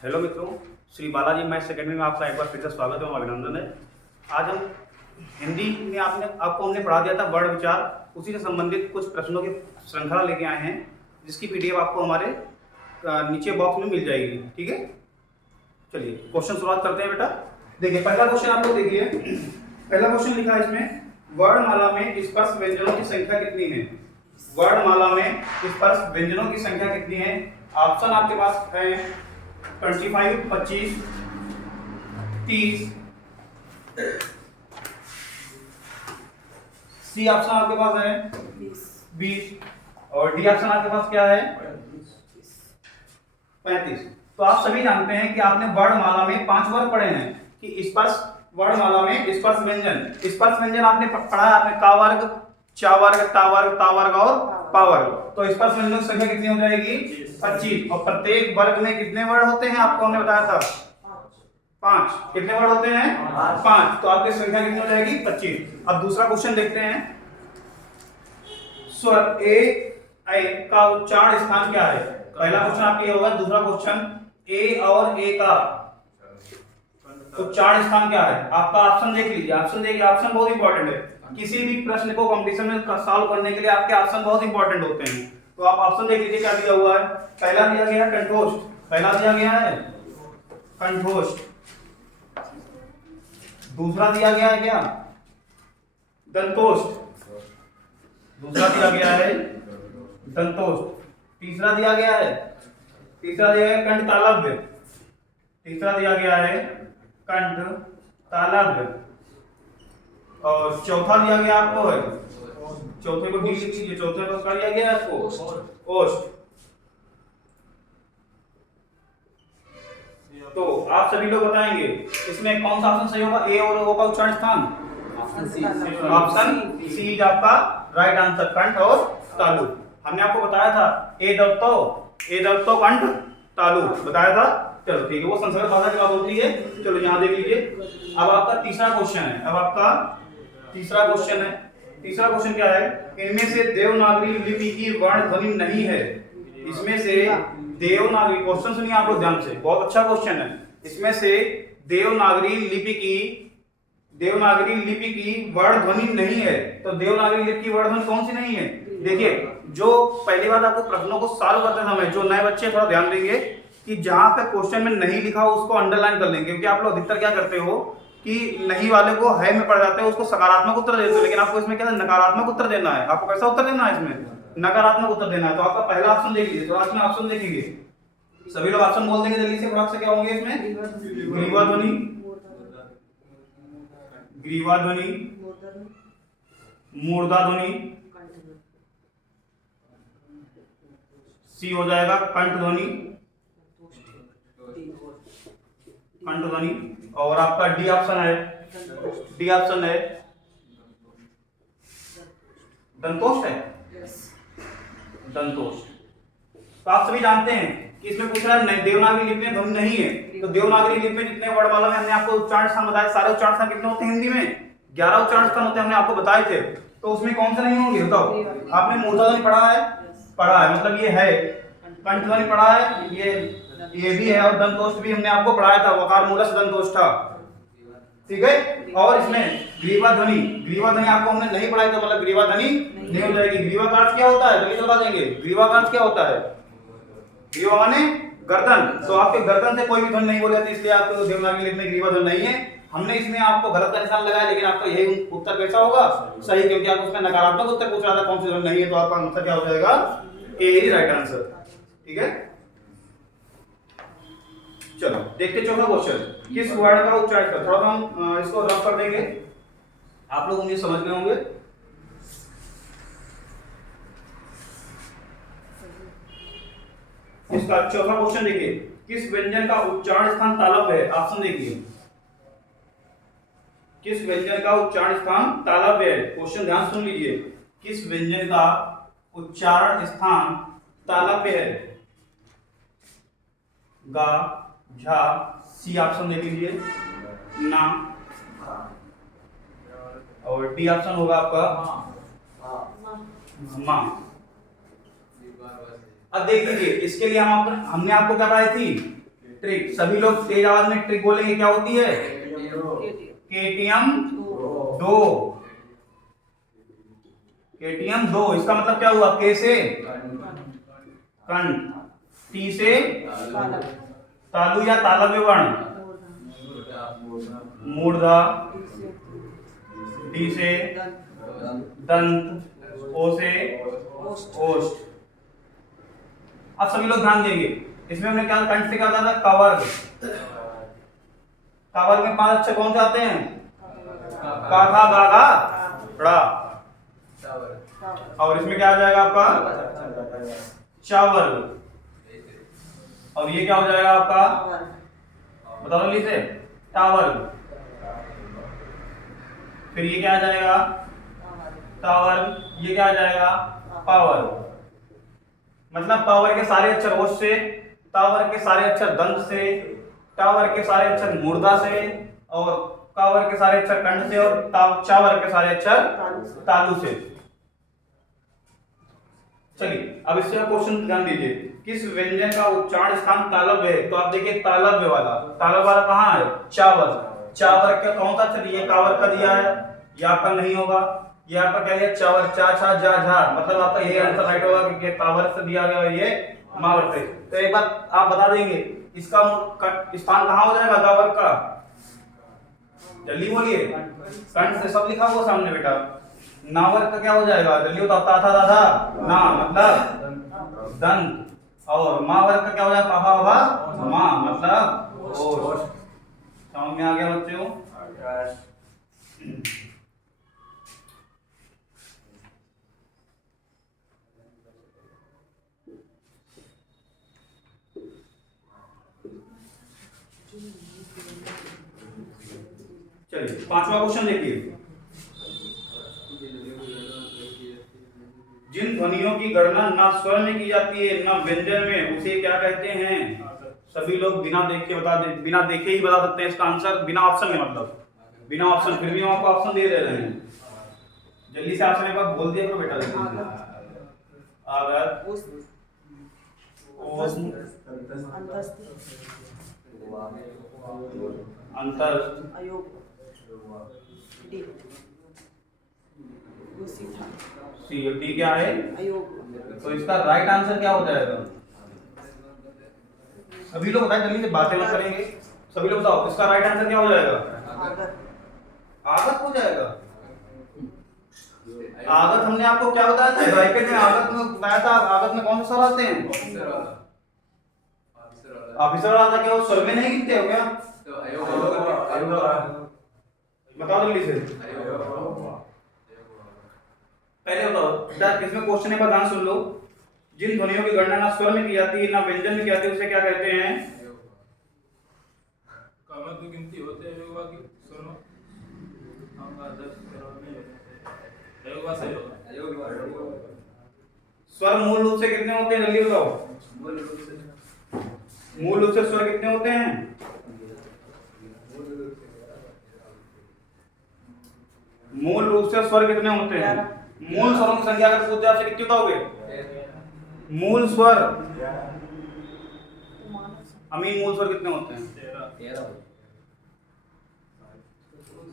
Hello मित्रों, Shri Balaji maths academy में आपका एक बार फिर से स्वागत है, अभिनंदन है। आज हम हिंदी में आपको हमने पढ़ा दिया था वर्ण विचार, उसी से संबंधित कुछ प्रश्नों की श्रृंखला लेके आए हैं, जिसकी पीडीएफ आपको हमारे नीचे बॉक्स में मिल जाएगी। ठीक है, चलिए क्वेश्चन शुरुआत करते हैं बेटा। देखिए पहला क्वेश्चन आप लोग देखिए, पहला क्वेश्चन लिखा है इसमें, वर्णमाला में स्पर्श व्यंजनों की संख्या कितनी है? वर्णमाला में स्पर्श व्यंजनों की संख्या कितनी है? ऑप्शन आपके पास है 25, 25, 30। सी ऑप्शन आपके पास है 20 और डी ऑप्शन आपके पास क्या है 35। तो आप सभी जानते हैं कि आपने वर्णमाला में 5 वर्ग पढ़े हैं कि स्पर्श वर्णमाला में स्पर्श व्यंजन आपने पढ़ा है, आपने का वर्ग, चा वर्ग, ता वर्ग, ता वर्ग और पा वर्ग। तो स्पर्श व्यंजनों की संख्या कितनी हो जाएगी 25। और प्रत्येक वर्ग में कितने वर्ण होते हैं आपको हमने बताया था 5। कितने वर्ण होते हैं 5। तो आपकी संख्या कितनी हो जाएगी 25। अब दूसरा क्वेश्चन देखते हैं, स्वर ए ऐ का उच्चारण स्थान क्या है? पहला क्वेश्चन आपका ये होगा। दूसरा क्वेश्चन, ए और ए का उच्चारण स्थान क्या है? आपका ऑप्शन देख लीजिए, ऑप्शन बहुत इंपॉर्टेंट है। किसी भी प्रश्न को कंपटीशन में सॉल्व करने के लिए आपके ऑप्शन बहुत इंपॉर्टेंट होते हैं। तो आप ऑप्शन देख लीजिए क्या दिया हुआ है। पहला दिया गया है कंठोष्ठ, पहला दिया गया है कंठोष्ठ। दूसरा दिया गया है क्या दंतोष्ठ, दूसरा दिया गया है दंतोष्ठ। तीसरा दिया गया है कंठतालव्य, तीसरा दिया गया है कंठतालव्य। और चौथा दिया गया आपको है, चौथे को लिख लीजिए, चौथे को क्या दिया गया है आपको ओष्ठ। तो आप सभी लोग बताएंगे इसमें कौन सा ऑप्शन सही होगा? ए और ओ का उच्चारण स्थान ऑप्शन सी इज आपका राइट आंसर, कंठ और तालु। हमने आपको बताया था ए दत्तो कंठ तालु बताया था। चलो ठीक है, वो संस्कृत भाषा की बात होती है। चलो यहाँ देख लीजिए। अब आपका तीसरा क्वेश्चन है, तीसरा क्वेश्चन क्या है? इनमें से देवनागरी लिपि की वर्ण ध्वनि नहीं है। इसमें से देवनागरी, क्वेश्चन सुनिए आप लोग ध्यान से, बहुत अच्छा क्वेश्चन है। इसमें से देवनागरी लिपि की वर्ण ध्वनि नहीं है। तो देवनागरी लिपि की वर्ण ध्वनि कौन सी नहीं है? देखिए, जो पहली बात आपको प्रश्नों को सॉल्व करते समय जो नए बच्चे थोड़ा ध्यान देंगे कि जहां पे क्वेश्चन में नहीं लिखा हो उसको अंडरलाइन कर लेंगे, क्योंकि आप लोग अधिकतर क्या करते हो कि नहीं वाले को है में पढ़ जाते हैं, उसको सकारात्मक उत्तर देते हो। लेकिन आपको इसमें क्या नकारात्मक उत्तर देना है। आपको कैसा उत्तर देना है? इसमें नकारात्मक उत्तर देना है। तो आपका पहला ऑप्शन देख लीजिए, तो आज में ऑप्शन देखेंगे, सभी लोग ऑप्शन बोल देंगे जल्दी से। फटाक से क्या होंगे इसमें? ग्रीवा ध्वनि, मूर्धा ध्वनि, सी हो जाएगा कंठ ध्वनि, और आपका डी ऑप्शन है दंतोष्ठ है, दंतोष्ठ। तो आप सभी जानते हैं कि इसमें पूछ रहा है देवनागरी लिपि में ध्वनि नहीं है। तो देवनागरी लिपि में जितने वर्णमाला में हमने आपको उच्चारण स्थान बताए, सारे उच्चारण स्थान कितने होते हैं हिंदी में? 11 उच्चारण स्थान होते हैं, हमने आपको बताए थे। तो उसमें कौन से नहीं होंगे बताओ? आपने मूर्धा ध्वनि पढ़ा है, मतलब ये है। कंठ ध्वनि पढ़ा है, ये भी है। और दंतोष्ठ भी हमने आपको पढ़ाया था, वकार मूलस्य दंतोष्ठा, ठीक है। और इसमें ग्रीवा ध्वनि आपको हमने नहीं पढ़ाई, तो मतलब ग्रीवा ध्वनि नहीं हो जाएगी। ग्रीवा का अर्थ क्या होता है? जल्दी बता देंगे, ग्रीवा का अर्थ क्या होता है? ग्रीवा माने गर्दन। तो आपके गर्दन से कोई भी ध्वनि नहीं बोले जाती, इसलिए आपको देवनागरी लिपि में ग्रीवा ध्वनि नहीं है। हमने इसमें आपको गलत का निशान लगाया, लेकिन आपका यही उत्तर कैसा होगा? सही, क्योंकि आप उसका नकारात्मक उत्तर पूछ रहा था, कौन सी ध्वनि नहीं है। तो आपका आंसर क्या हो जाएगा? ए इज राइट आंसर, ठीक है। चलो देखते चौथा क्वेश्चन, किस वर्ण का उच्चारण कर? थोड़ा हम इसको रफ कर देंगे, आप लोग मुझे समझ गए होंगे। इसका चौथा क्वेश्चन देखिए, किस व्यंजन का उच्चारण स्थान तालव्य है? ऑप्शन देखिए, किस व्यंजन का उच्चारण स्थान तालव्य है? क्वेश्चन ध्यान सुन लीजिए, किस व्यंजन का उच्चारण स्थान तालव्य है? गा, झा, सी ऑप्शन देख लीजिए, ना, और डी ऑप्शन होगा आपका मा। अब देख लीजिए, इसके लिए हमने आपको क्या पढ़ाई थी? ट्रिक। सभी लोग तेज आवाज में ट्रिक बोलेंगे, क्या होती है? केटीएम 2। केटीएम 2, इसका मतलब क्या हुआ? के से कंठ, टी से तालु या तालव्य वर्ण, मूर्धा, डी से दंत, ओ से ओष्ठ। अब सभी लोग ध्यान देंगे, इसमें हमने क्या कंठ से क्या था? कवर्ग। कवर्ग में 5 अक्षर कौन से आते हैं? का, खा, गा, गा, ड़ा। और इसमें क्या आ जाएगा आपका? चावर्ग। और ये क्या हो जाएगा आपका? बता दो से टावर्ग। फिर ये क्या आ जाएगा? टावर्ग। ये क्या आ जाएगा? पावर। मतलब पावर के सारे अक्षर ओष्ठ से, टावर के सारे अक्षर दंत से, टावर के सारे अक्षर मूर्धा से, और कावर के सारे अक्षर कंठ से, और चावर के सारे अक्षर तालु से। चलिए अब इससे क्वेश्चन ध्यान दीजिए, किस व्यंजन का उच्चारण स्थान तालव्य है? तो आप देखिए तालव्य वाला, तालव्य वाला कहाँ है? चावर। चावर का कौन सा अक्षर? ये कावर का दिया है, ये आपका नहीं होगा। ये आपका क्या है? चावर, चा, छा, जा, झा, मतलब आपका ये आंसर राइट होगा क्योंकि कावर से दिया गया है, ये मावर से। तो एक बात आप बता देंगे, इसका स्थान कहाँ हो जाएगा कावर का? जल्दी बोलिए। कंठ से सब लिखा हुआ सामने बेटा। नावर का क्या हो जाएगा? जल्दी बताओ। ता था दादा ना मतलब दंत, और मावर का क्या हो जाएगा? पापा बाबा माँ मतलब ओष्ठ। समझ में आ गया बच्चों? चलिए 5वां क्वेश्चन देखिए, जिन ध्वनियों की गणना ना स्वर में की जाती है ना व्यंजन में, उसे क्या कहते हैं? सभी लोग बिना देखे बता दे, बिना देखे ही बता सकते हैं इसका आंसर, बिना ऑप्शन में, मतलब बिना ऑप्शन। फिर भी हम आपको ऑप्शन दे रहे हैं, जल्दी से ऑप्शन एक बार बोल दिया करो बेटा। आगत, अंतस्थ, डी क्या है? तो इसका राइट आंसर क्या हो जाएगा? सभी लोग बताएं, जल्दी से बातें मत करेंगे। सभी लोग बताओ इसका राइट आंसर क्या हो जाएगा? आगत हो जाएगा। आगत हमने आपको क्या बताया था? ब्रैकेट में आगत में बताया था। आगत में कौन से स्वर आते हैं? ऑफिसर आता क्या? वो स्वर में नहीं गिनते हो क्या? बताओ जल्दी से। पहले बताओ, इसमें क्वेश्चन एक बार ध्यान सुन लो। जिन ध्वनियों की गणना ना स्वर में की जाती है ना व्यंजन में की जाती है, उसे क्या कहते हैं? तो गिनती होते हैं योगा की स्वर में। स्वर मूल रूप से कितने होते हैं? जल्दी बताओ। मूल रूप से स्वर कितने होते हैं? मूल रूप से स्वर कितने होते हैं? मूल स्वरों की संख्या अगर पूछ जाए आपसे कितनी बताओगे? मूल स्वर, अमीन मूल स्वर कितने होते हैं?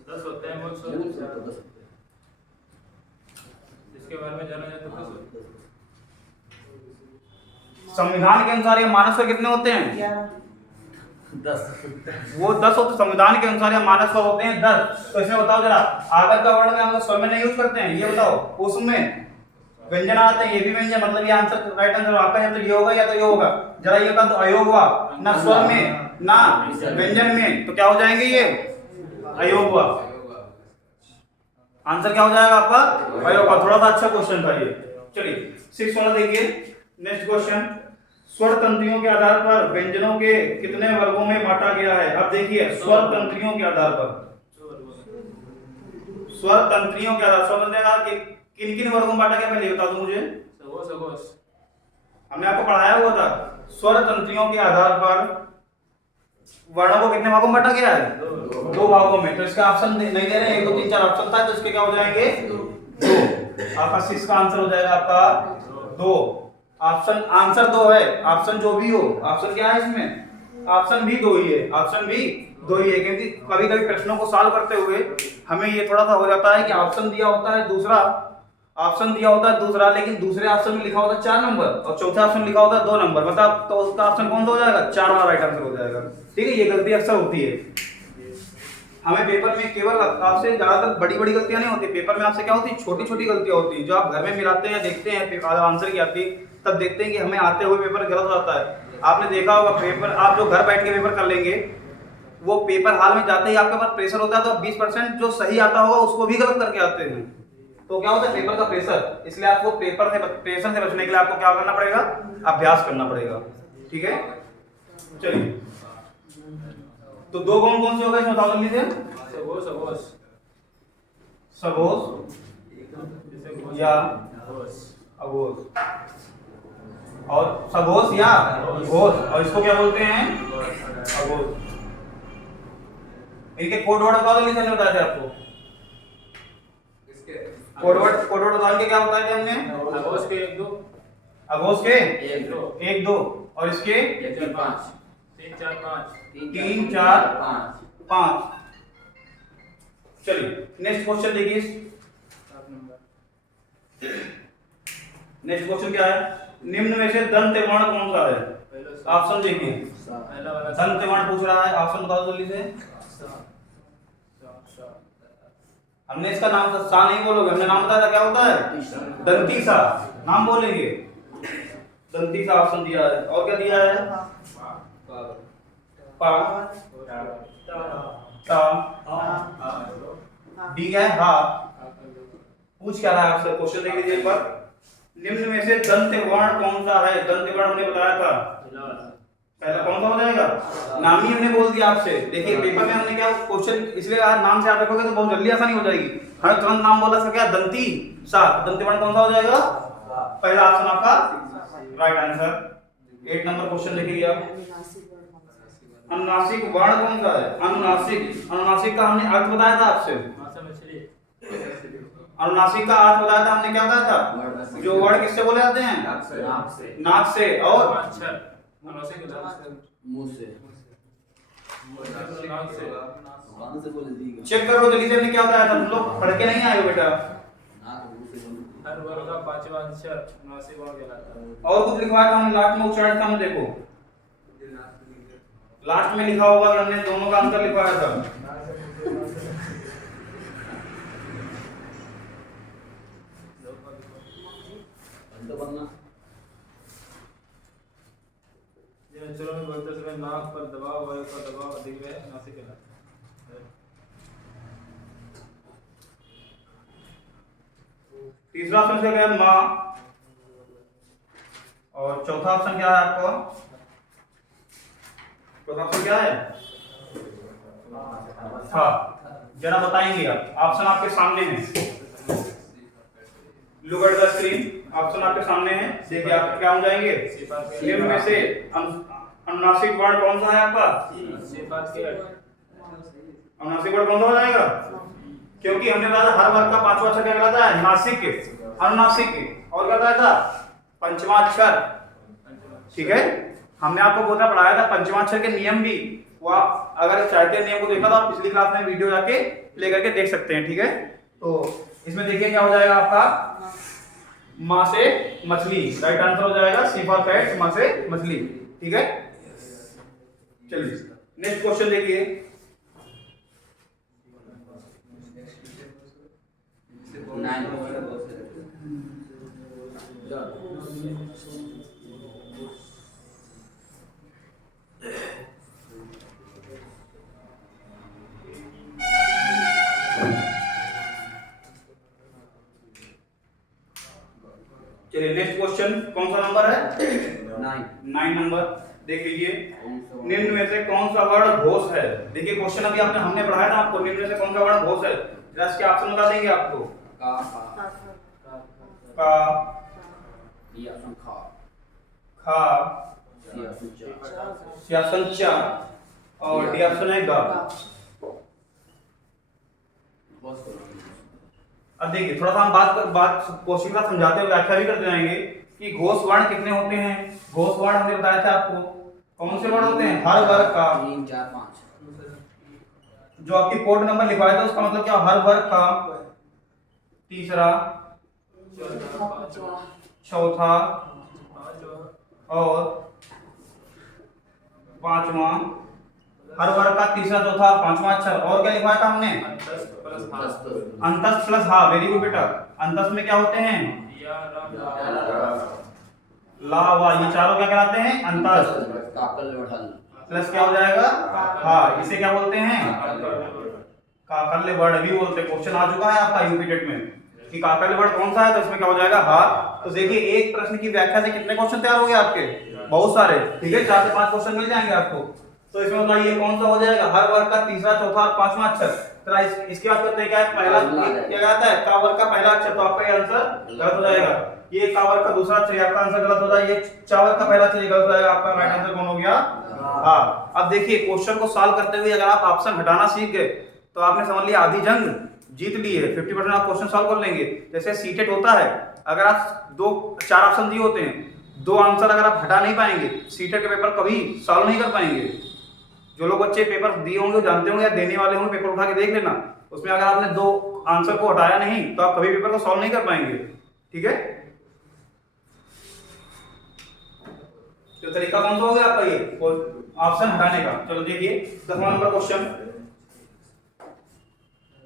10 होते हैं मूल स्वर। इसके बारे में जाना जाए तो संविधान के अनुसार ये मानस स्वर कितने होते हैं? 10। वो 10 होते, संविधान के अनुसार ये मानस स्वर होते हैं 10। तो इसमें बताओ जरा, आगत का वर्ण में हम लोग स्वर में नहीं यूज करते हैं, ये बताओ। उसमें व्यंजन आते हैं, ये भी व्यंजन, मतलब ये आंसर राइट आंसर आपका या तो ये होगा या तो ये होगा। जरा ये बता दो, अयोग हुआ ना स्वर में ना व्यंजन में, तो क्या हो जाएंगे? ये अयोग हुआ। आंसर क्या हो जाएगा आपका? अयोग का। थोड़ा सा अच्छा क्वेश्चन था ये। चलिए 6 वाला देखिए, नेक्स्ट क्वेश्चन। स्वर तंत्रियों के आधार पर व्यंजनों के कितने वर्गों में बांटा गया है? अब देखिए, स्वर तंत्रियों के आधार पर, स्वर तंत्रियों के आधार, स्वर तंत्रियों के किन किन वर्गों में बांटा गया? पहले बता दो मुझे। हमने आपको पढ़ाया हुआ था, स्वर तंत्रियों के आधार पर वर्णों को कितने भागों में बांटा गया है? 2 भागों में। तो इसका ऑप्शन नहीं दे रहे हैं, 1 2 3 4 ऑप्शन था, तो इसके क्या हो जाएंगे? 2। आपका 6 का आंसर हो जाएगा आपका 2। ऑप्शन आंसर 2 है, ऑप्शन जो भी हो। ऑप्शन क्या है इसमें? ऑप्शन भी दो ही है, ऑप्शन भी दो ही है, क्योंकि कभी कभी प्रश्नों को सॉल्व करते हुए हमें ये थोड़ा सा हो जाता है कि ऑप्शन दिया होता है दूसरा, ऑप्शन दिया होता है दूसरा, लेकिन दूसरे ऑप्शन में लिखा होता है 4 नंबर और चौथा ऑप्शन लिखा होता है 2 नंबर, मतलब तो उसका ऑप्शन कौन सा हो जाएगा, 4 वाला राइट आंसर हो जाएगा। ठीक है, ये गलती अक्सर होती है। हमें पेपर में केवल आपसे ज्यादातर बड़ी बड़ी गलतियां नहीं होती, पेपर में आपसे क्या होती है, छोटी छोटी गलतियां होती हैं, जो आप घर में मिलाते हैं, देखते हैं आंसर की आती है, तब देखते हैं कि हमें आते हुए पेपर गलत हो जाता है। आपने देखा होगा पेपर, आप जो घर बैठ के पेपर कर लेंगे, वो पेपर हाल में जाते ही आपके पास प्रेशर होता है, तो 20% जो सही आता होगा उसको भी गलत करके आते हैं। तो क्या होता है, पेपर का प्रेशर, इसलिए आपको प्रेशर से बचने के लिए आपको क्या करना पड़ेगा, अभ्यास करना पड़ेगा। ठीक है, चलिए, तो दो कौन कौन से हो गए इसमें बता दीजिए। सगोस या अगोस, और सगोस या घोष, और इसको क्या बोलते हैं, अगोस। इनके कोड वर्ड बता दो, लिखने बताया था आपको, कोड वर्ड बता के क्या बताया था हमने, अगोस के 1 2, अगोस के 1 2 और इसके 3 4 5 3 4 5 3 4 5। चलिए नेक्स्ट क्वेश्चन देखिए, 7 नंबर। नेक्स्ट क्वेश्चन क्या है, निम्न में से दंत वर्ण कौन सा है, ऑप्शन देखिए, पहला वाला दंत वर्ण पूछ रहा है, ऑप्शन बता दो जल्दी से। हमने इसका नाम सा नहीं बोलोगे, हमने नाम बताया था, क्या होता है, दंती सा, नाम बोलेंगे, दंती सा ऑप्शन दिया है। और क्या दिया है, पा ता डी है हा। पूछ क्या रहा है आपसे, क्वेश्चन देख लीजिए एक बार, निम्न में से दंत वर्ण कौन सा है, दंत वर्ण हमने बताया था, पहला कौन सा हो जाएगा, नाम ही हमने बोल दिया आपसे। देखिए पेपर में हमने क्या क्वेश्चन, इसलिए यार नाम से याद रखोगे तो बहुत जल्दी आसानी हो जाएगी। हमें तुरंत नाम बोला सका क्या, दंती सा, दंती वर्ण कौन सा हो जाएगा, पहला ऑप्शन आपका राइट आंसर। 8 नंबर क्वेश्चन देखिए आप, अनुनासिक वर्ण कौन सा है, अनुनासिक, अनुनासिक का हमने अर्थ बताया था आपसे, अनुनासिक का अर्थ बताया था हमने, क्या बताया था, जो वर्ड किससे बोले जाते हैं, नाक से, और मुंह से चेक करो जल्दी से, हमने क्या बताया था, तुम लोग पढ़ के नहीं आए हो बेटा, हर वर्ग का 5वां अक्षर अनुनासिक वर्ण कहलाता है। और कुछ लिखवाया था हमने लास्ट में, उच्चारण का देखो लास्ट में लिखा होगा कि हमने दोनों का अंतर लिखवाया था। जिन अक्षरों में बोलते समय नाक पर दबाव, वायु का दबाव अधिक है, अनुनासिक कहलाता है। तीसरा ऑप्शन क्या है, माँ, और चौथा ऑप्शन क्या है आपका, चौथा ऑप्शन क्या है, था। जरा बताएंगे आप, ऑप्शन आपके सामने है, look at the screen, option आपके सामने है, देखिए आप क्या हो जाएंगे, निम्न में से अनुनासिक वर्ण कौन सा है आपका, अनुनासिक वर्ण कौन सा हो जाएगा, क्योंकि हमने बताया हर वर्ग का 5वां अक्षर क्या कहलाता है, नासिक, अनुनासिक, और क्या बताया था, 5वां अक्षर। ठीक है, हमने आपको बोलना पढ़ाया था 5वां अक्षर के नियम भी, वो आप अगर चाहते हैं नियम को देखा तो आप पिछली क्लास में वीडियो जाके लेकर के देख सकते हैं। ठीक है, तो इसमें देखिए क्या हो जाएगा आपका, माँ से मछली, राइट आंसर हो जाएगा सी फॉर कैट, माँ से मछली। ठीक है, चलिए नेक्स्ट क्वेश्चन देखिए, चलिए नेक्स्ट क्वेश्चन कौन सा नंबर है, 9 नंबर देख लीजिए, निम्न में से कौन सा वर्ण घोष है। देखिए क्वेश्चन अभी हमने पढ़ाया था आपको, निम्न में से कौन सा वर्ण घोष है, जरा इसके ऑप्शन बता देंगे आपको, का, खा, सी ऑप्शन चा, और डी ऑप्शन है गा। अब देखिए थोड़ा सा हम बात क्वेश्चन का समझाते हुए व्याख्या भी करते जाएंगे कि घोष वर्ण कितने होते हैं। घोष वर्ण हमने बताया था आपको कौन से वर्ड होते हैं? हर वर्ग का। 3 4 5 जो आपकी कोड नंबर लिखवाया था उसका मतलब क्या? हर वर्ग का तीसरा, चौथा और पांचवा। हर वर्ग का तीसरा, चौथा और पांचवा अक्षर। और क्या लिखवाया था हमने? अंतस्थ प्लस हा। वेरी गुड बेटा। अंतस्थ में क्या होते हैं? ला वा, ये चारों क्या कहलाते हैं? अंतस्थ। काकल बढ़ल प्लस क्या हो जाएगा? हाँ, इसे क्या बोलते हैं? काकल्य वर्ड भी बोलते हैं। क्वेश्चन आ चुका है आपका यूपी टेट में कि काकल्य वर्ड कौन सा है, तो इसमें क्या हो जाएगा? हाँ। तो देखिए एक प्रश्न की व्याख्या से कितने क्वेश्चन तैयार हो गए आपके? बहुत सारे। ठीक है, 4 से 5 क्वेश्चन मिल जाएंगे आपको। तो इसमें बताइए कौन सा हो जाएगा? हर वर्ग का तीसरा, चौथा और पांचवा अक्षर। तो इसकी बात करते हैं। क्या है? पहला क्या आता है? का वर्ग का पहला अक्षर। तो आपका ये आंसर गलत हो जाएगा। ये का वर्ग का दूसरा अक्षर, आपका आंसर गलत हो जाएगा। ये चा वर्ग का पहला अक्षर गलत हो जाएगा। आपका राइट आंसर कौन हो गया? हाँ। अब देखिए क्वेश्चन को सॉल्व करते हुए अगर आप ऑप्शन हटाना सीख गए तो आपने समझ लिया आधी जंग जीत ली है। 50% आप क्वेश्चन सॉल्व कर लेंगे। जैसे सीटेट होता है, अगर आप 4 ऑप्शन दिए होते हैं, 2 आंसर अगर आप हटा नहीं पाएंगे, सीटेट के पेपर कभी सॉल्व नहीं कर पाएंगे। जो लोग बच्चे पेपर दिए होंगे जानते होंगे या देने वाले होंगे, पेपर उठा के देख लेना। उसमें अगर आपने 2 आंसर को हटाया नहीं तो आप कभी पेपर को सॉल्व नहीं कर पाएंगे। ठीक है, तो तरीका कौन सा हो गया आपका? ये ऑप्शन हटाने का। चलो देखिए 10वां नंबर क्वेश्चन।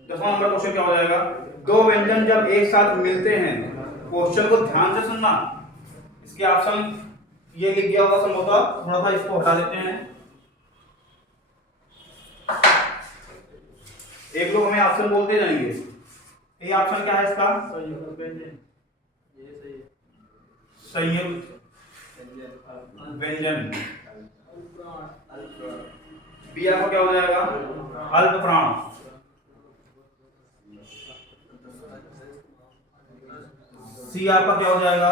10वां नंबर क्वेश्चन क्या हो जाएगा? 2 व्यंजन जब एक साथ मिलते हैं, क्वेश्चन को ध्यान से सुनना। इसके ऑप्शन ये लिख दिया होगा संभवतः, थोड़ा सा इसको हटा देते हैं। एक लोग हमें ऑप्शन बोलते जाएंगे। ये ऑप्शन क्या है इसका? संयुक्त व्यंजन। बी आपका क्या हो जाएगा? अल्प प्राण। सी आपका क्या हो जाएगा?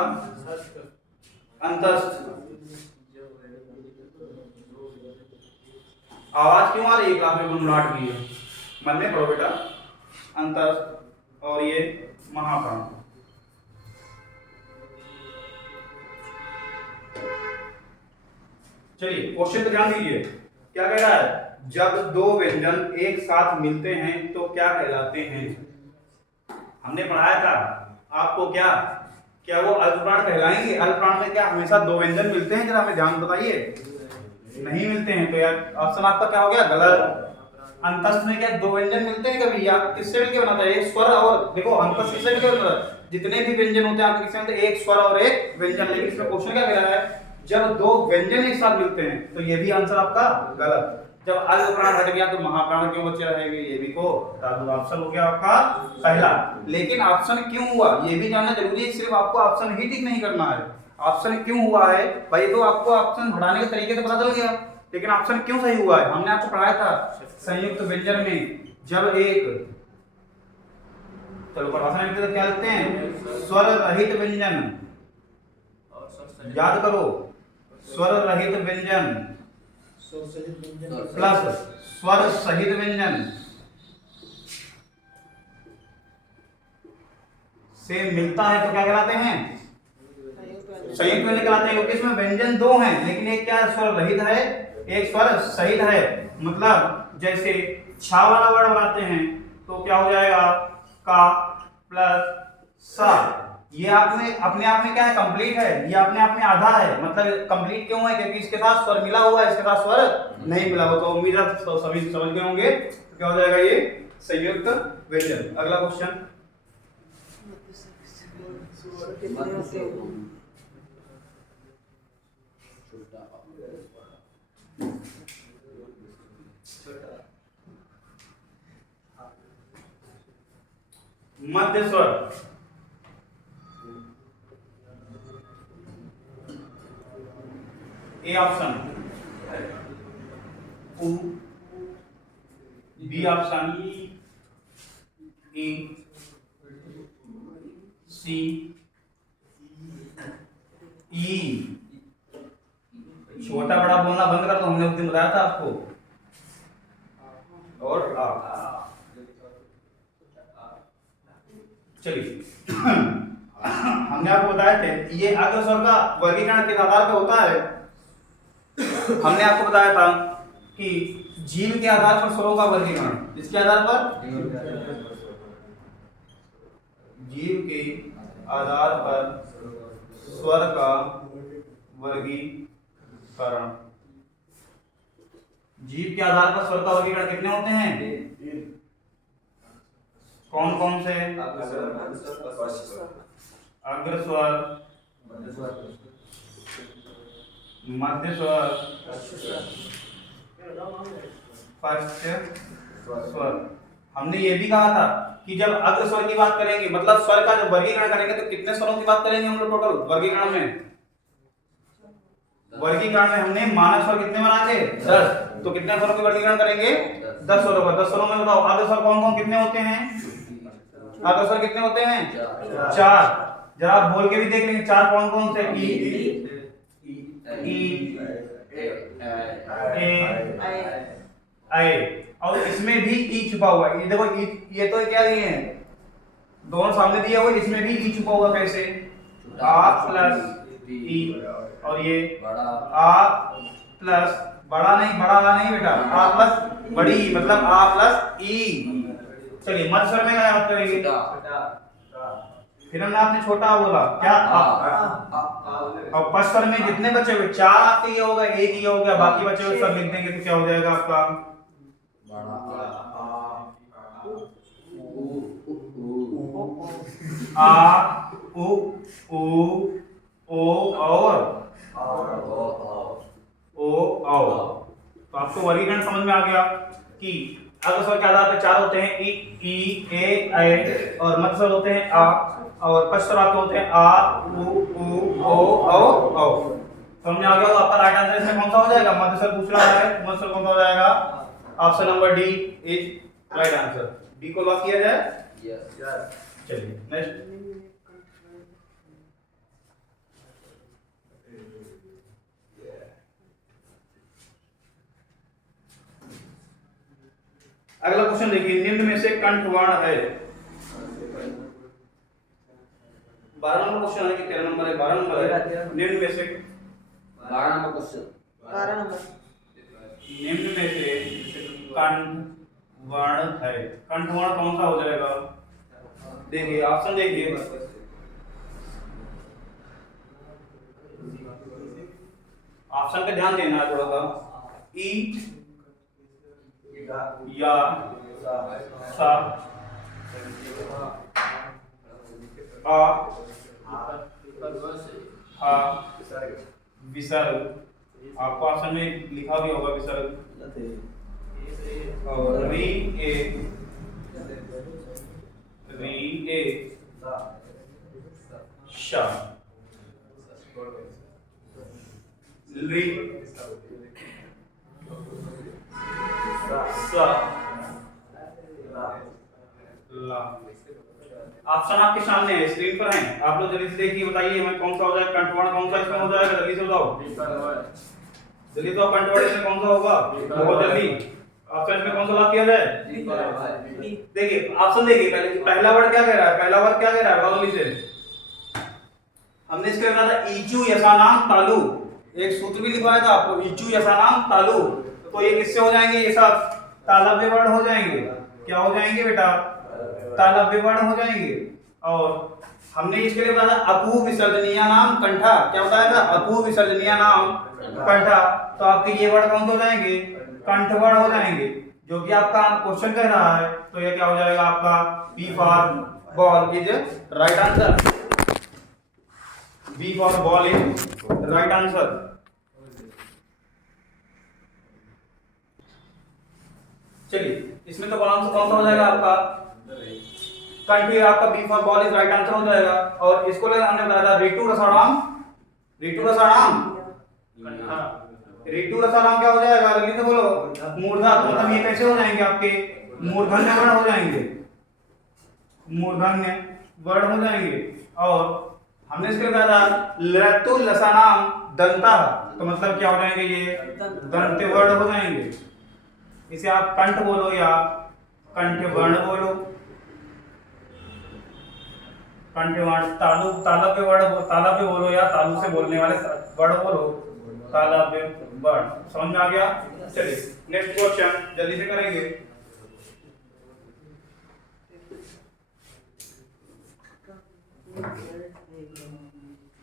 अंतस्थ। आवाज क्यों आ रही है क्लास में? गुनगुनाहट की है, मन में पढ़ो बेटा। अंतस्थ और ये महाप्राण। चलिए क्वेश्चन पे ध्यान दीजिए। क्या कह रहा है? जब 2 व्यंजन एक साथ मिलते हैं तो क्या कहलाते हैं? हमने पढ़ाया था आपको। क्या वो अल्पप्राण कहलाएंगे? अल्पप्राण में क्या हमेशा 2 व्यंजन मिलते हैं? जरा हमें ध्यान बताइए। नहीं मिलते हैं, तो यार ऑप्शन आपका क्या हो गया? गलत। अंतस्थ में क्या 2 व्यंजन मिलते हैं कभी? या किससे मिलकर बनता है? एक स्वर और, देखो अंतस्थ किससे मिलकर बनता है? जितने भी व्यंजन होते हैं आपके किससे मिलते हैं? एक स्वर और एक व्यंजन। लेकिन इसमें क्वेश्चन क्या कह रहा है? जब 2 व्यंजन एक साथ मिलते हैं, तो ये भी आंसर आपका गलत। जब अल्पप्राण हट गया तो महाप्राण क्यों बचे रहेंगे? ये भी को ऑप्शन हो गया आपका पहला। लेकिन ऑप्शन क्यों हुआ ये भी जानना जरूरी है। सिर्फ आपको ऑप्शन ही टिक नहीं करना है। ऑप्शन क्यों हुआ है भाई? तो आपको ऑप्शन हटाने के तरीके तो पता चल गया, लेकिन ऑप्शन क्यों सही हुआ है हमने आपको पढ़ाया था। संयुक्त व्यंजन में जब एक, चलो परिभाषा में क्या लिखते हैं? स्वर रहित व्यंजन। याद करो, स्वर रहित व्यंजन प्लस स्वर सहित व्यंजन से मिलता है तो क्या कहलाते हैं? संयुक्त व्यंजन कहलाते हैं। क्योंकि इसमें व्यंजन 2 हैं, लेकिन एक क्या स्वर रहित है, एक स्वर सहित है। मतलब जैसे छा वाला वर्ड बनाते हैं तो क्या हो जाएगा? का प्लस सा। ये आपने अपने आप में क्या है? कंप्लीट है। ये अपने आप में आधा है। मतलब कंप्लीट क्यों है? क्योंकि इसके साथ स्वर मिला हुआ है, इसके साथ स्वर नहीं मिला हुआ। तो उम्मीद है तो सभी समझ गए होंगे। तो क्या हो जाएगा? ये संयुक्त व्यंजन। अगला क्वेश्चन। मध्य स्वर। ए ऑप्शन, उ, बी ऑप्शन, ई, सी, ई। छोटा बड़ा बोलना बंद कर दो, हमने उस दिन बताया था आपको। और आ। चलिए हमने आपको बताया थे ये अग्र स्वर का वर्गीकरण किस आधार पर होता है? हमने आपको बताया था कि जीव के आधार पर स्वरों का वर्गीकरण, इसके आधार पर जीव के आधार पर स्वर का वर्गीकरण। जीव के आधार पर स्वर का वर्गीकरण कितने होते हैं? कौन कौन से? अग्र स्वर, मध्य स्वर, पश्च स्वर। हमने ये भी कहा था कि जब अग्र स्वर की बात करेंगे, मतलब स्वर का जब वर्गीकरण करेंगे, तो कितने स्वरों की बात करेंगे हम लोग टोटल वर्गीकरण में? वर्गीकरण में हमने मानक स्वर कितने बनाए थे? 10। तो कितने स्वरों के वर्गीकरण करेंगे? 10 स्वरों का। 10 स्वरों में बताओ अग्र स्वर कौन कौन कितने होते हैं? अग्र स्वर कितने होते हैं? 4। जरा आप बोल के भी देख लेंगे, 4 कौन कौन से? ई, ए, और इसमें भी ई छुपा हुआ है। ये देखो ये तो क्या दिए हैं? दोनों सामने दिए हुए, इसमें भी ई छुपा हुआ। कैसे? आ प्लस ई, और ये आ प्लस बड़ा नहीं, बड़ा आ नहीं बेटा, आ प्लस बड़ी, मतलब आ प्लस ई। चलिए मध्य स्वर में क्या बात करेंगे? फिर हमने आपने छोटा बोला क्या? और पश्च स्वर में जितने बचे हुए 4 आपके ये हो गए, एक ये हो गया, बाकी बचे हुए सब लिख देंगे तो क्या हो जाएगा आपका? आ उ ऊ ओ और ओ औ। तो आपको वर्गीकरण समझ में आ गया कि अग्र स्वर के आधार पर 4 होते हैं, ई ए और मध्य स्वर होते हैं आ, और पश्च स्वर आपके होते हैं आ उ ओ औ। समझ में आ गया? तो आपका राइट आंसर इसमें कौन सा हो जाएगा? मध्य स्वर पूछ रहा है, मध्य स्वर कौन सा हो जाएगा? Option number D is right answer. D को लॉक किया जाए? यस। चलिए नेक्स्ट। अगला क्वेश्चन देखिए, निम्न में से कंठ वर्ण है। 12 नंबर क्वेश्चन है कि 13 नंबर है? 12 नंबर है। निम्न में से 12 नंबर क्वेश्चन, 12 नंबर। निम्न में से कंठ वर्ण है। कंठ वर्ण कौन सा हो जाएगा? देखिए ऑप्शन देखिए, ऑप्शन पे ध्यान देना है थोड़ा सा। ई या सा आ हा विसर्ग। आपको ऑप्शन में लिखा भी होगा विसर्ग। और री ए शा ली सा ला। ऑप्शन आपके सामने है, स्क्रीन पर है, आप लोग जल्दी से देखिए, बताइए हमें कौन सा हो जाएगा? कंठवर्ण कौन सा इसमें हो जाएगा? जल्दी से बताओ, जल्दी तो कंठवर्ण इसमें कौन सा होगा? बहुत जल्दी ऑप्शन इसमें कौन सा लॉक किया जाए? देखिए ऑप्शन देखिए, पहले पहला वर्ड क्या कह रहा है? पहला वर्ड क्या कह रहा है? बाबली से हमने इसके कहा था ईचू यसानाम तालु। एक सूत्र भी लिखवाया था आपको, ईचू यसानाम तालु। तो ये किससे हो जाएंगे? ये सब तालव्य वर्ण हो जाएंगे। क्या हो जाएंगे बेटा? तालव्य वर्ण हो जाएंगे। और हमने इसके लिए बताया था अकू विसर्जनीय नाम कंठा। क्या बताया था? अकू विसर्जनीय नाम कंठा। तो आपके ये वर्ड कौन से हो जाएंगे? कंठ वर्ण हो जाएंगे, जो कि आपका क्वेश्चन कह रहा है। तो ये क्या हो जाएगा आपका? B for ball is right answer. B for ball is right answer. चलिए इसमें तो कौन सा हो जाएगा आपका? कंठ। आपका B for ball is right answer हो जाएगा। और इसको ले हमने बताया था ऋतु रसाराम। ऋतु रसाराम, ऋतु रसाराम क्या हो जाएगा? जल्दी से बोलो। मूर्धा। तो मतलब ये कैसे हो जाएंगे आपके? मूर्धन्य वर्ण हो जाएंगे, मूर्धन्य वर्ण हो जाएंगे। और हमने इसके कहा था लतु लसानाम दंता। तो मतलब क्या हो जाएंगे? ये दंत वर्ण हो जाएंगे। इसे आप कंठ बोलो या कंठ वर्ण बोलो। कंठ वर्ण तालु तालव्य वर्ण तालव्य बोलो या तालु से बोलने वाले वर्ण बोलो। तालव्य वर्ण। समझ में आ गया? चलिए नेक्स्ट क्वेश्चन जल्दी से करेंगे।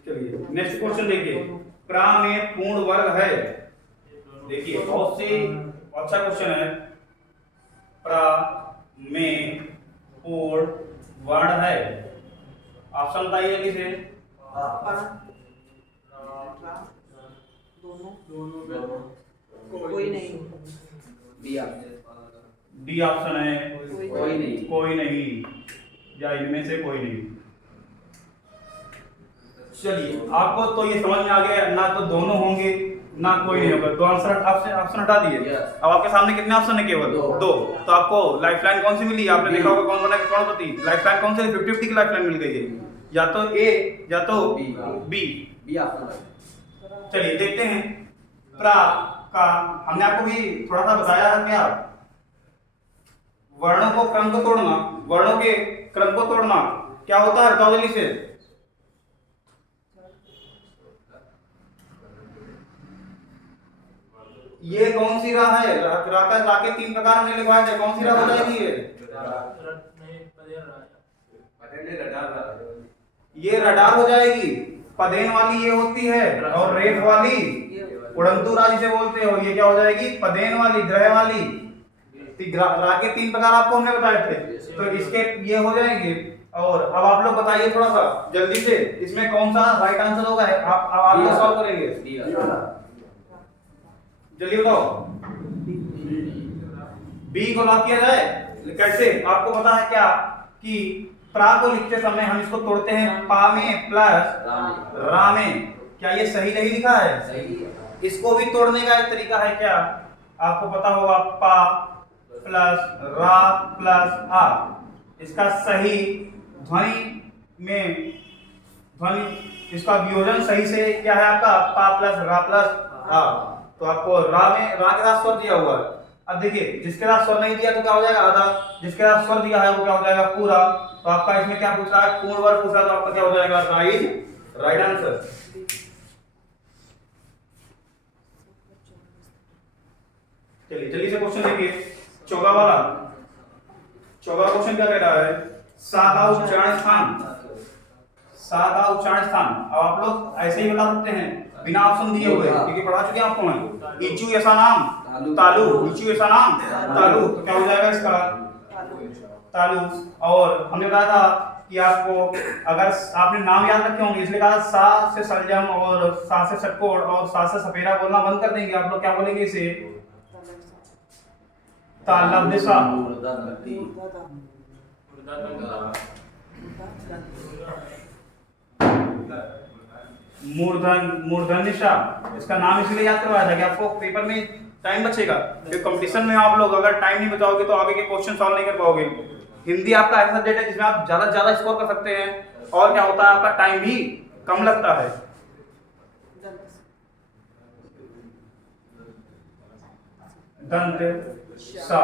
चलिए नेक्स्ट क्वेश्चन देखिए, प्रा में पूर्ण वर्ग है। देखिए बहुत सी अच्छा क्वेश्चन है। प्रा में पूर्ण वर्ण है, ऑप्शन बताइए जल्दी से। दोनों कोई नहीं। डी ऑप्शन है कोई नहीं। कोई नहीं, या इनमें से कोई नहीं। चलिए आपको तो ये समझ में आ गया, ना तो दोनों होंगे ना कोई नहीं होगा। तो आंसर ऑप्शन हटा दिए। Yes. अब आपके सामने कितने ऑप्शन है? केवल दो। तो आपको लाइफलाइन कौन सी मिली? आपने देखा होगा कौन बना करोड़पति। लाइफलाइन कौन सी? 50-50 की लाइफलाइन मिल गई है, या तो ए या तो बी। चलिए देखते हैं। प्रा का हमने आपको भी थोड़ा सा बताया है क्या, वर्णों को क्रम को तोड़ना, वर्णों के क्रम को तोड़ना क्या होता है? बताओ जल्दी से। ये कौन सी राह है? रा के 3 प्रकार हमने लिखवाए थे, कौन सी राह हो जाएगी ये रडार हो जाएगी। पदेन वाली ये होती है, और रेफ वाली उड़ंतू राह जिसे बोलते हो, ये क्या हो जाएगी? पदेन वाली, ग्रह वाली। रा के 3 प्रकार आपको हमने बताए थे, तो इसके ये हो जाएंगे। और अब आप लोग बताइए थोड़ा सा जल्दी से, इसमें कौन सा राइट आंसर होगा? आप लोग सॉल्व करेंगे, जल्दी बताओ। बी को लॉक किया जाए। कैसे? आपको पता है क्या कि प्रा को लिखते समय हम इसको तोड़ते हैं पा में प्लस रा में। क्या ये सही नहीं लिखा है? सही है। इसको भी तोड़ने का एक तरीका है क्या? आपको पता होगा, पा प्लस रा प्लस आ। इसका सही ध्वनि में इसका वियोजन सही से क्या है आपका? पा प्लस रा प्लस आ। तो आपको रा के साथ स्वर दिया हुआ है। अब देखिए जिसके साथ स्वर नहीं दिया तो क्या हो जाएगा? आधा। जिसके साथ स्वर दिया है वो क्या हो जाएगा? पूरा। तो आपका इसमें क्या पूछ रहा है? पूर्ण वर्ग पूछ रहा है, तो आपका क्या हो जाएगा? Right answer. चलिए जल्दी से क्वेश्चन देखिए, 14 वाला। 14 क्वेश्चन क्या कह रहा है? सा का उच्चारण स्थान। सा का उच्चारण स्थान। अब आप लोग ऐसे ही बता सकते हैं बिना ऑप्शन दिए हुए, क्योंकि पढ़ा चुके हैं आपको मैं। इचू ऐसा नाम तालु, इचू ऐसा नाम तालु। तो क्या हो जाएगा इसका? तालु। और हमने कहा था कि आपको अगर आपने नाम याद रखे होंगे, इसलिए कहा सा से सलजम और सा से षटकोण और सा से सपेरा बोलना बंद कर देंगे। आप लोग क्या बोलेंगे इसे? तालव्य सा। मूर्धन्य सा। इसका नाम इसलिए याद करवाया था कि आपको पेपर में टाइम बचेगा। फिर कंपटीशन में आप लोग अगर टाइम नहीं बचाओगे तो आगे के क्वेश्चन सॉल्व नहीं कर पाओगे। हिंदी आपका ऐसा सब्जेक्ट है जिसमें आप ज्यादा से ज्यादा स्कोर कर सकते हैं, और क्या होता है आपका टाइम भी कम लगता है। दंत सा।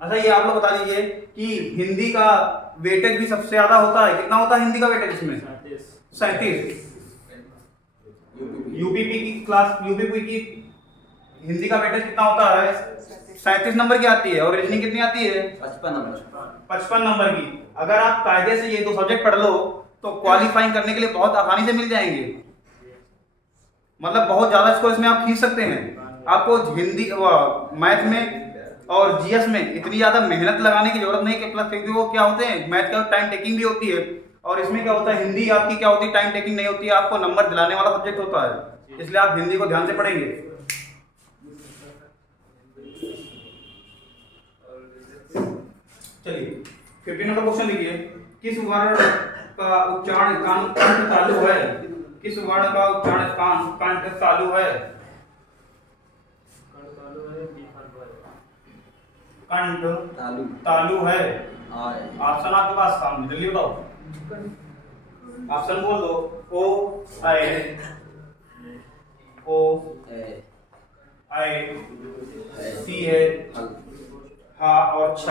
अच्छा ये आप लोग बता दीजिए कि हिंदी का वेटेज भी सबसे ज्यादा होता है। कितना होता है हिंदी का वेटेज इसमें? 37। यूपीपी की क्लास, यूपीपी की हिंदी का वेटेज कितना होता है? 37 नंबर की आती है। और रीजनिंग कितनी आती है? 55 नंबर की। अगर आप कायदे से ये 2 सब्जेक्ट पढ़ लो तो क्वालिफाइंग करने के लिए बहुत आसानी से मिल जाएंगे। मतलब बहुत ज्यादा स्कोर इसमें आप खींच सकते हैं। आपको हिंदी मैथ में और जीएस में इतनी ज्यादा मेहनत लगाने की जरूरत नहीं कि प्लस, क्योंकि वो क्या होते हैं मैथ का टाइम टेकिंग भी होती है, और इसमें क्या होता है हिंदी आपकी क्या होती है टाइम टेकिंग नहीं होती है, आपको नंबर दिलाने वाला सब्जेक्ट होता है। इसलिए आप हिंदी को ध्यान से पढ़ेंगे। चलिए 15 नंबर क्वेश्चन देखिए, किस वर्ण का उच्चारण कंठ तालु है? किस वर्ण का उच्चारण कंठ तालु है? कंठ तालु है। ऑप्शन आपके पास सामने, जल्दी बताओ। ऑप्शन बोल दो। ओ ए, ओ ए, सी है, हा और छ,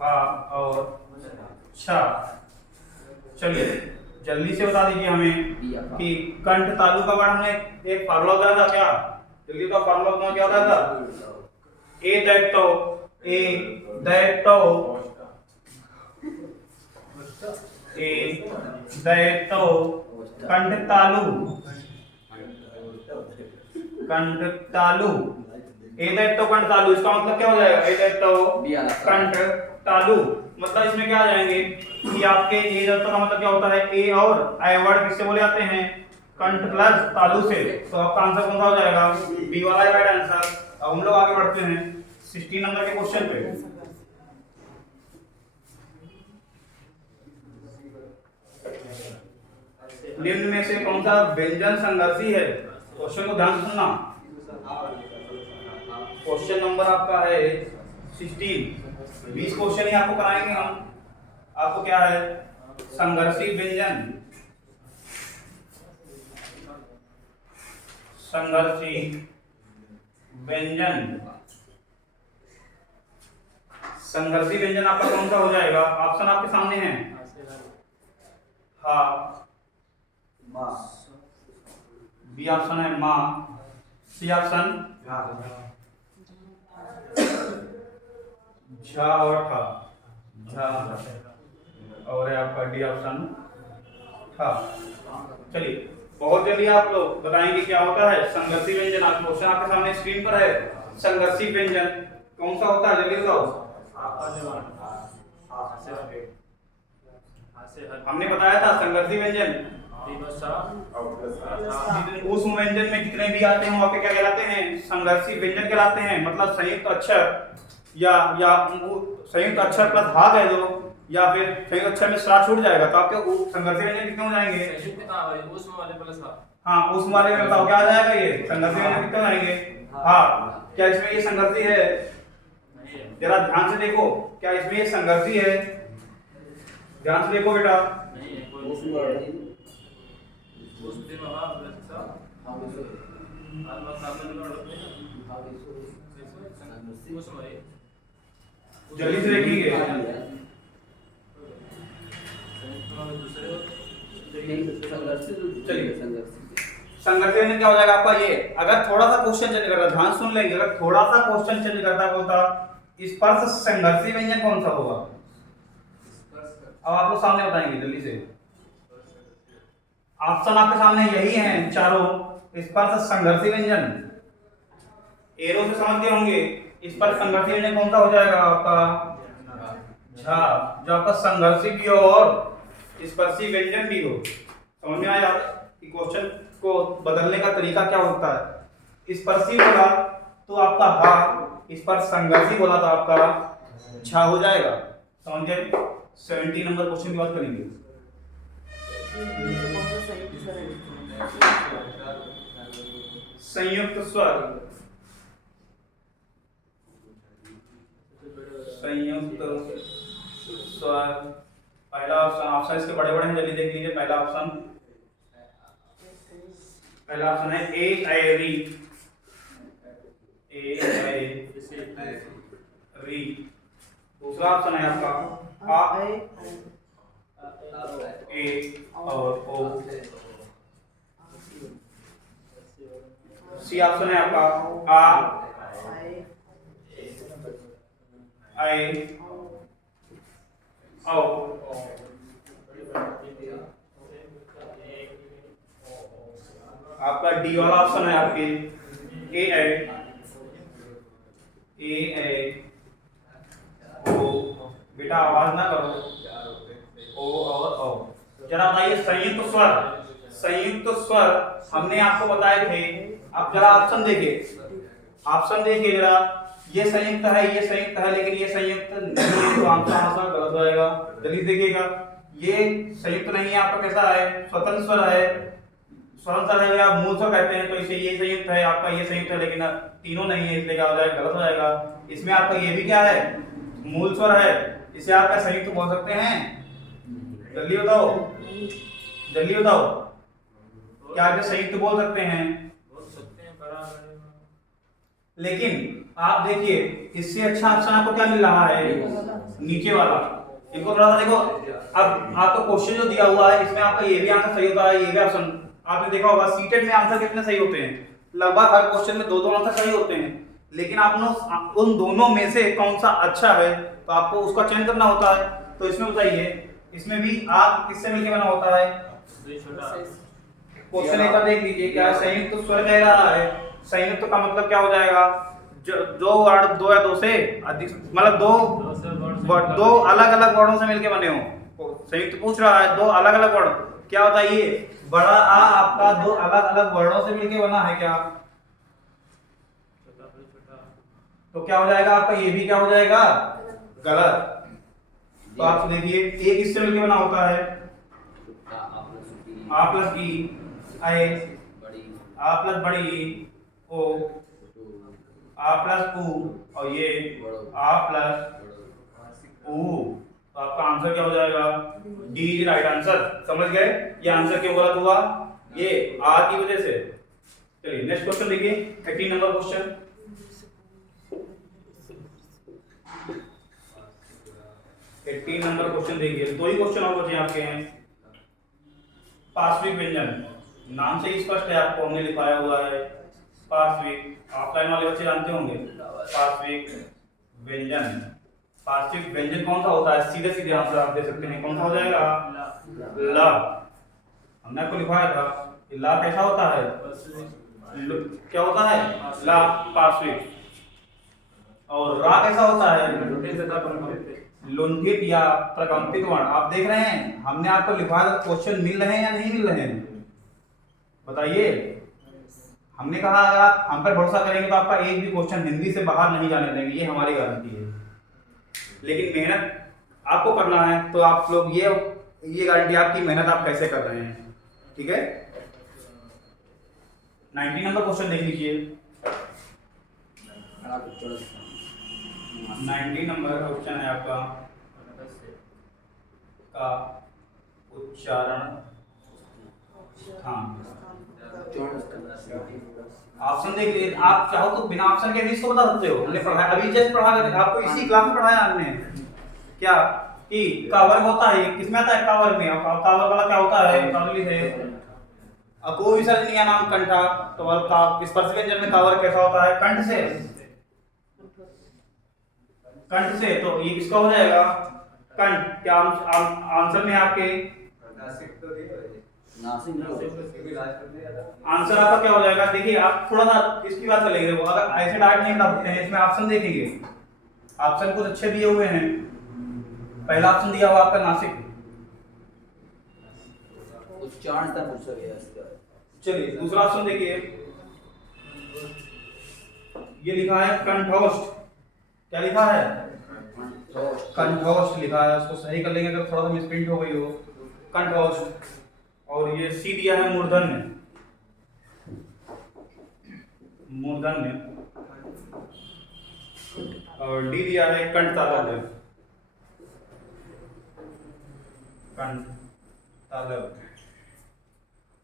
हा और छ। चलिए जल्दी से बता दीजिए हमें बी आपका। कि कंठ तालु का वर्ड हमने एक फार्मूला बताया था क्या? जल्दी तो फार्मूला में क्या बताया था? ए दैट तो कंठ तालु ए दैट तो कंठ तालु, इसका मतलब क्या हो जाएगा? ए दैट तो बी आला। कंठ तालु, मतलब इसमें क्या आ जाएंगे कि आपके ए दैट तो का मतलब क्या होता है? ए और आई वर्ड किससे बोले जाते हैं? कंठ प्लस तालु से। तो आपका आंसर कौन सा हो जाएगा? बी वाला राइट आंसर। अब हम लोग आगे बढ़ते हैं 16 नंबर के क्वेश्चन पे। निम्न में से कौन सा व्यंजन संघर्षी है? क्वेश्चन को ध्यान से सुनना। क्वेश्चन नंबर आपका है 16। 20 क्वेश्चन ही आपको कराएंगे हम। आपको क्या है? संघर्षी व्यंजन, संघर्षी व्यंजन, संघर्षी व्यंजन आपका कौन सा हो जाएगा? ऑप्शन आपके सामने है। हाँ, बी ऑप्शन है माँ, सी ऑप्शन झा और ठा, झा, और है आपका डी ऑप्शन ठा। चलिए बहुत जल्दी आप लोग बताएंगे क्या होता है संघर्षी व्यंजन। आप क्वेश्चन आपके सामने स्क्रीन पर है। संघर्षी व्यंजन कौन सा होता है? जल्दी बताओ। हमने बताया था संघर्षी व्यंजन उस व्यंजन में जितने भी आते हैं वहाँ पे क्या कहलाते हैं? संघर्षी व्यंजन कहलाते हैं। मतलब संयुक्त अक्षर या संयुक्त अक्षर प्लस हा कह दो, या फिर संयुक्त अक्षर में स्रा छूट जाएगा तो आपके संघर्षी व्यंजन कितने हो जाएंगे? हाँ, उस वाले में बताओ क्या आ जाएगा? ये संघर्षी व्यंजन कितने हो जाएंगे? हाँ, क्या इसमें ये संघर्षी है? जरा ध्यान से देखो, क्या इसमें ये संघर्षी है? ध्यान से देखो बेटा। जल्दी से देखिए। संघर्षी व्यंजन क्या हो जाएगा आपका? ये अगर थोड़ा सा क्वेश्चन चेंज करता, ध्यान सुन लेंगे, अगर थोड़ा सा क्वेश्चन चेंज करता बोलता स्पर्श संघर्षी व्यंजन कौन सा होगा? अब आप लोग सामने बताएंगे जल्दी से। ऑप्शन आपके सामने यही हैं चारों। स्पर्श संघर्षी व्यंजन, एरो से समझ गए होंगे। स्पर्श संघर्षी व्यंजन कौन सा हो जाएगा आपका? झा, जो आपका संघर्षी भी हो और स्पर्शी व्यंजन भी हो। समझ में आया कि क्वेश्चन को बदलने का तरीका क्या होता है? स्पर्शी बोला तो आपका हा, स्पर्श संघर्षी बोला तो आपका झा हो जाएगा। समझ गए? 17 नंबर क्वेश्चन की बात करेंगे। संयुक्त स्वर, संयुक्त स्वर पहला ऑप्शन। ऑप्शन इसके बड़े बड़े हैं, जल्दी देख लीजिए। पहला ऑप्शन है ए आई री, ए आई री। दूसरा ऑप्शन है आपका आ ए और ओ। सी ऑप्शन है आपका आ आई ओ। आपका डी वाला ऑप्शन है आपके ए आई ओ। बेटा आवाज ना करो। ओ और ओ। जरा बताइए संयुक्त स्वर, संयुक्त स्वर हमने आपको बताए थे। आप जरा ऑप्शन देखिए, ऑप्शन देखिए जरा। ये संयुक्त है, ये संयुक्त है, लेकिन ये संयुक्त नहीं है, तो आपका आंसर गलत हो जाएगा। जल्दी देखिएगा, ये संयुक्त नहीं है, आपका कैसा है? स्वतंत्र स्वर है। स्वतंत्र स्वर है या मूल स्वर कहते हैं, तो इसे ये संयुक्त है, आपका ये संयुक्त है, लेकिन तीनों नहीं है, इसलिए क्या हो जाएगा? गलत हो जाएगा। इसमें आपका ये भी क्या है? मूल स्वर है। इसे आपका संयुक्त बोल सकते हैं? जल्दी बताओ, जल्दी बताओ, क्या आप संयुक्त बोल सकते हैं? लेकिन आप देखिए, इससे अच्छा ऑप्शन आपको क्या मिल रहा है? नीचे वाला। इनको थोड़ा सा देखो। अब आपको क्वेश्चन जो दिया हुआ है इसमें आपका ये भी आंसर सही होता है, ये भी ऑप्शन आपने देखा होगा। सीटेट में आंसर कितने सही होते हैं? लगभग हर क्वेश्चन में दो दो आंसर सही होते हैं, लेकिन आपने उन दोनों में से कौन सा अच्छा है तो आपको उसका चयन करना होता है। तो इसमें बताइए, इसमें भी आप किससे मिलके बना होता है? क्वेश्चन एक बार देख लीजिए, क्या संयुक्त तो स्वर कह रहा है। संयुक्त तो का मतलब क्या हो जाएगा? जो वर्ड दो या दो से अधिक, मतलब दो अलग अलग वर्डों से मिलके बने हो। संयुक्त पूछ रहा है, दो अलग अलग वर्ड। क्या बताइए, बड़ा आ आपका दो अलग अलग वर्डों से मिलके बना है क्या? तो क्या हो जाएगा आपका? ये भी क्या हो जाएगा? गलत। तो आप देखिए, एक इससे मिलके बना होता है आ प्लस बी, आई आ प्लस बड़ी ओ, आ प्लस ऊ, और ये आ प्लस ऊ। तो आपका आंसर क्या हो जाएगा? D is right answer. समझ गए ये आंसर क्यों गलत हुआ? ये आ की वजह से। चलिए नेक्स्ट क्वेश्चन देखिए, 18 नंबर क्वेश्चन। 18 नंबर क्वेश्चन देखिए, दो ही क्वेश्चन और बचे आपके हैं। पार्श्विक व्यंजन, नाम से ही स्पष्ट है, आपको हमने लिखाया हुआ है पार्श्विक। ऑफलाइन वाले बच्चे जानते होंगे पार्श्विक व्यंजन। पार्श्विक व्यंजन कौन सा होता है? सीधे सीधे आंसर आप दे सकते हैं, कौन सा हो जाएगा? ला। हमने आपको लिखाया था ला कैसा होता है? क्या होता है? ला पार्श्विक। और रा कैसा होता है? लुंठित या प्रकंपित वर्ण। आप देख रहे हैं हमने आपको लिखवाया था, क्वेश्चन मिल रहे हैं या नहीं मिल रहे हैं? बताइए। हमने कहा अगर आप हम पर भरोसा करेंगे तो आपका एक भी क्वेश्चन हिंदी से बाहर नहीं जाने देंगे, ये हमारी गारंटी है। लेकिन मेहनत आपको करना है, तो आप लोग ये गारंटी आपकी मेहनत आप कैसे कर रहे हैं, ठीक है। 19 नंबर क्वेश्चन देख लीजिए। 19 नंबर क्वेश्चन है आपका का उच्चारण स्थान। ऑप्शन देख लीजिए, आप चाहो तो बिना ऑप्शन के भी इसको बता सकते हो। हमने पढ़ा अभी जस्ट पढ़ा आपको, इसी क्लास में पढ़ाया हमने क्या कि का वर्ग होता है, किसमें आता है? का वर्ग में। का वर्ग वाला क्या होता है? काबिली है अको विसर्जनीय नाम कंठा। तो वर्ग का स्पर्श व्यंजन में का वर्ग कैसा होता है? कंठ से। कंठ से, तो ये किसका हो जाएगा? कंठ। क्या आंसर में आपके आंसर आपका क्या हो जाएगा? देखिए आप थोड़ा सा इसकी बात कर लेंगे, अगर ऐसे डायरेक्ट नहीं बता सकते हैं, इसमें ऑप्शन देखेंगे। ऑप्शन कुछ अच्छे दिए हुए हैं। पहला ऑप्शन दिया हुआ आपका नासिक। उच्चारण तक पूछा गया इसका। चलिए दूसरा ऑप्शन देखिए, ये लिखा है कंठोष्ठ। क्या लिखा है? कंठोष्ठ लिखा है। उसको सही कर लेंगे अगर थोड़ा सा मिसप्रिंट हो गई हो। कंठोष्ठ। और ये सी दिया है मूर्धन्य। मूर्धन्य। और डी दिया है कंठ तालव्य। कंठ तालव्य।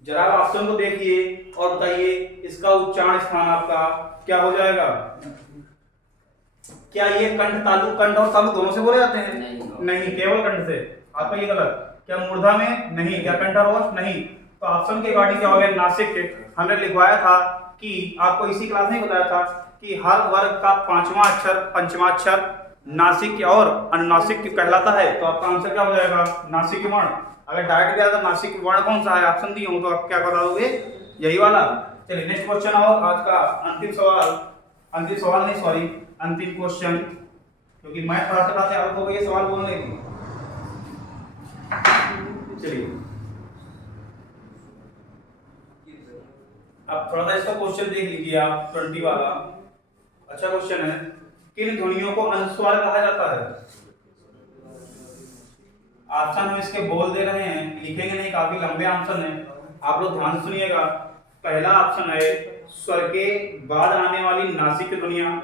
जरा ऑप्शन को देखिए और बताइए इसका उच्चारण स्थान आपका क्या हो जाएगा? क्या ये कंठ और तालु दोनों से बोले जाते हैं? नहीं, केवल कंठ से। आपका ये गलत। क्या मूर्धा में? नहीं। क्या कंठारोष्ठ? नहीं। तो ऑप्शन के अकॉर्डिंग क्या हो गया? नासिक। हमने लिखवाया था कि आपको इसी क्लास में बताया था कि हर वर्ग का पांचवा अक्षर पंचमा अक्षर नासिक और अनुनासिक कहलाता है। तो आपका आंसर क्या हो जाएगा? नासिक वर्ण। अगर डायरेक्ट दिया था नासिक वर्ण कौन सा है, ऑप्शन दिए हो तो आप क्या बता दोगे? यही वाला। चलिए नेक्स्ट क्वेश्चन और आज का अंतिम सवाल नहीं सॉरी अंतिम क्वेश्चन, क्योंकि मैं पढ़ाते पढ़ाते आपको ये सवाल बोलने की। चलिए अब थोड़ा सा इसका क्वेश्चन देख लीजिए आप, 20 वाला अच्छा क्वेश्चन है। किन ध्वनियों को अनुस्वार कहा जाता है? ऑप्शन हम इसके बोल दे रहे हैं, लिखेंगे नहीं, काफी लंबे ऑप्शन है, आप लोग ध्यान सुनिएगा। पहला ऑप्शन है स्वर के बाद आने वाली नासिक ध्वनियां।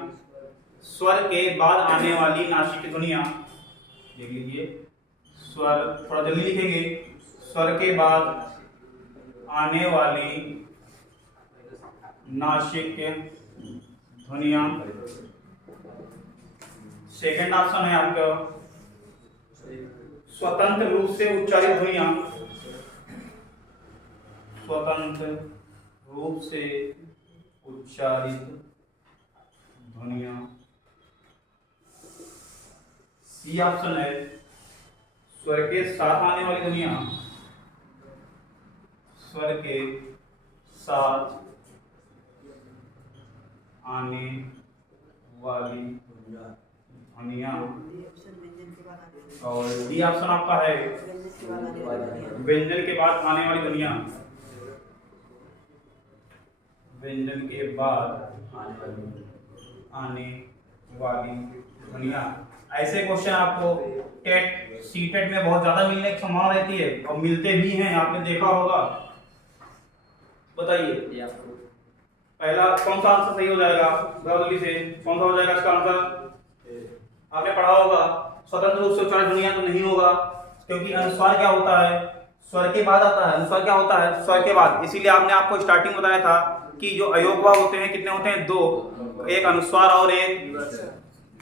स्वर के बाद आने वाली नासिक ध्वनियां देख लीजिए। स्वर थोड़ा जल्दी लिखेंगे। स्वर के बाद आने वाली नासिक ध्वनियां। सेकंड ऑप्शन है आपका स्वतंत्र रूप से उच्चारित ध्वनियां, स्वतंत्र रूप से उच्चारित ध्वनियां। सी ऑप्शन है स्वर के साथ आने वाली ध्वनियां, स्वर के साथ आने वाली ध्वनियां। और डी ऑप्शन आपका है व्यंजन के बाद आने वाली ध्वनियां, व्यंजन के बाद आने वाली ध्वनियां। ऐसे क्वेश्चन आपको टेट सीटेट में बहुत ज्यादा मिलने की संभावना रहती है और मिलते भी हैं, आपने देखा होगा। बताइए पहला कौन सा आंसर सही हो जाएगा, जल्दी से कौन सा हो जाएगा इसका आंसर? आपने पढ़ा होगा स्वतंत्र रूप से उच्चारित ध्वनियां तो नहीं होगा, क्योंकि अनुस्वार क्या होता है, स्वर के बाद आता है। अनुस्वार क्या होता है, स्वर के बाद। इसीलिए आपने आपको स्टार्टिंग बताया था कि जो अयोगवा होते हैं कितने होते हैं, दो, एक अनुस्वार और एक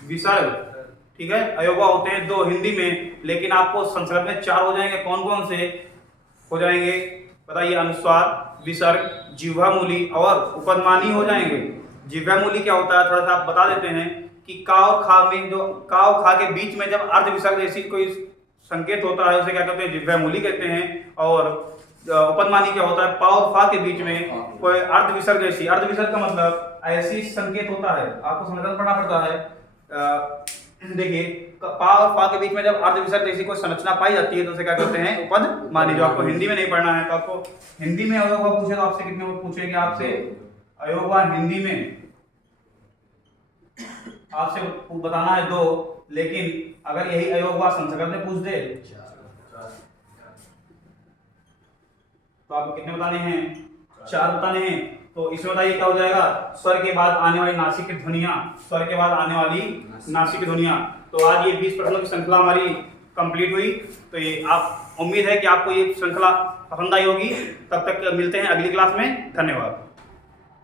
विसर्ग। ठीक है, अयोगवा होते हैं दो हिंदी में, लेकिन आपको संस्कृत में 4 हो जाएंगे। कौन कौन से हो जाएंगे बताइए? अनुस्वार, विसर्ग, जिह्वामूली और उपध्मानी हो जाएंगे। जिह्वामूली क्या होता है थोड़ा सा आप बता देते हैं कि का और खा में, जो का और खा के बीच में जब अर्ध विसर्ग जैसी कोई संकेत होता है उसे क्या कहते हैं? जिह्वामूली कहते हैं। और उपध्मानी क्या होता है? पा और फा के बीच में कोई अर्ध विसर्ग जैसी, अर्ध विसर्ग का मतलब ऐसी संकेत होता है, आपको समझना पड़ना पड़ता है। देखिए पा और फा के बीच में जब अर्ध विसर्ग जैसी कोई संरचना पाई जाती है तो उसे क्या कहते हैं? उपध्मानी। जो आपको हिंदी में नहीं पढ़ना है तो आपको हिंदी में अयोगवा पूछे तो आपसे कितने पूछेंगे? आपसे अयोगवा हिंदी में आपसे बताना है 2, लेकिन अगर यही अयोगवा संस्कृत में पूछ दे तो आपको कितने बताने हैं? 4 बताने हैं। तो इसमें बताइए क्या हो जाएगा? स्वर के बाद आने वाली नासिक ध्वनियां, स्वर के बाद आने वाली नासिक ध्वनियां। तो आज ये 20 प्रश्नों की श्रृंखला हमारी कंप्लीट हुई। तो ये आप उम्मीद है कि आपको ये श्रृंखला पसंद आई होगी। तब तक मिलते हैं अगली क्लास में। धन्यवाद।